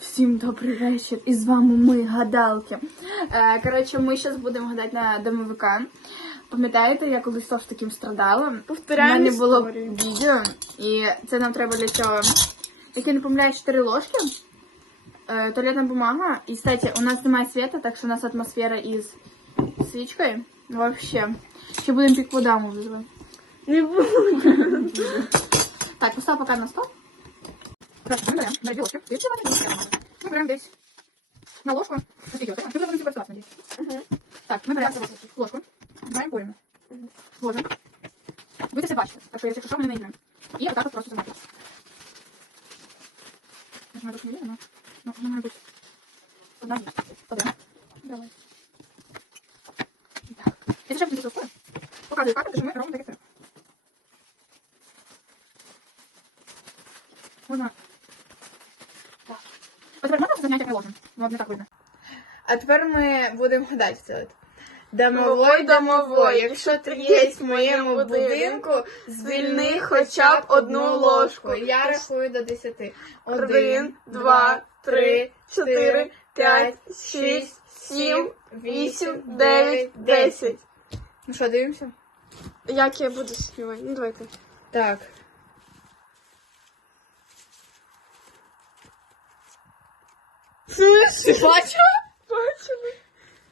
Всім добрий вечір. І з вами ми, гадалки. Е, коротше, ми зараз будемо гадати на домовика. Пам'ятаєте, я колись теж таким страдала? У Повторяємо мене було відео, і це нам треба для цього. Як я не помиляю, 4 ложки, е, туалетна бумага. І, кстати, у нас немає світа, так що у нас атмосфера із свічкою. Вообще. Ще будемо пікводаму визивати. Не буду. Так, постав пока на стол. Хорошо, мы берем, берем ложки. Ты чего не берем? Мы берем здесь на ложку. Наскільки вот Ты должен просто надеюсь. Так, мы берем ложку. Берем порівну. Ложим. Ви це все бачите, так що якщо що, ми не наїдемо. І отак от просто замовити. Я ж не дуже не видно, но воно має бути одна є. Один. Давай. Так. Якщо ще буде сухое, показую факти, що ми робимо таке все. Можна. Так. а тепер можна заняття приложимо? Ну, не так видно. А тепер ми будемо гадати це. Домовой, домовой, якщо ти є в моєму будинку, звільни хоча б одну ложку. Я рахую до 10. Один, два, три, чотири, п'ять, шість, сім, вісім, дев'ять, десять. Ну що, дивимося? Як я буду співати? Ну давайте. Так. Ти бачила? Бачили?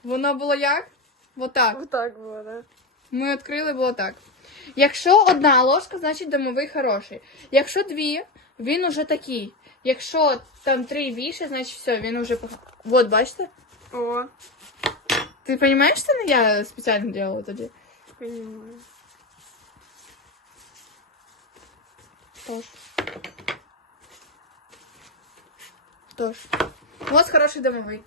Воно було як? Отак. Отак було, да. Ми відкрили, було так. Якщо одна ложка, значить домовий хороший. Якщо дві, він уже такий. Якщо там три більше, значить все, він уже пох... Вот, бачите? О, Ти розумієш, це не я спеціально робила тоді? понімаю. Тож. Тож. У вас хороший домовий.